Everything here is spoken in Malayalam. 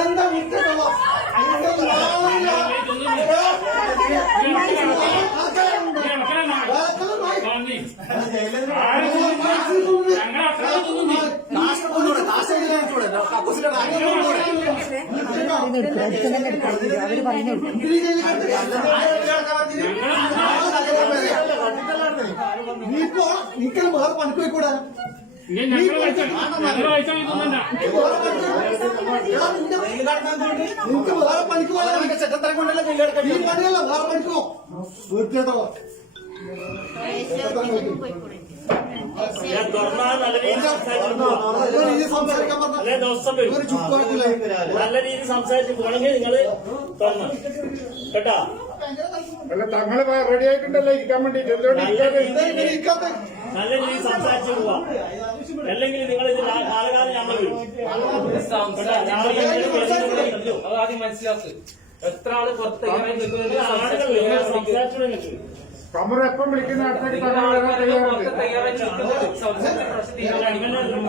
എന്താ വിട്ടതോ അവര് പറഞ്ഞു നിക്കൽ വേറെ പണിക്ക് പോയിക്കൂടാ നിനക്ക് വേറെ പണിക്ക് പോയാൽ ചെറ്റത്തരം കൊണ്ടല്ലേ ഈ പണിയല്ല വേറെ പണിക്കോ വീട്ടിലേതോ നല്ല രീതിയിൽ സംസാരിച്ച് പോകണമെങ്കിൽ നിങ്ങള് തുറന്നു കേട്ടാ. അല്ല തങ്ങള് റെഡി ആയിട്ടുണ്ടല്ലോ ഇരിക്കാൻ വേണ്ടിട്ട് നല്ല രീതിയിൽ സംസാരിച്ച് പോവാ. അല്ലെങ്കിൽ നിങ്ങൾ ഇത് കാലകാലം ഞങ്ങൾ വരും. അതാദ്യം മനസ്സിലാക്കുക. എത്ര ആള് പുറത്ത് സംസാരിച്ചു കമർ എപ്പം വിളിക്കുന്ന അടുത്തേക്ക് തയ്യാറാണ്.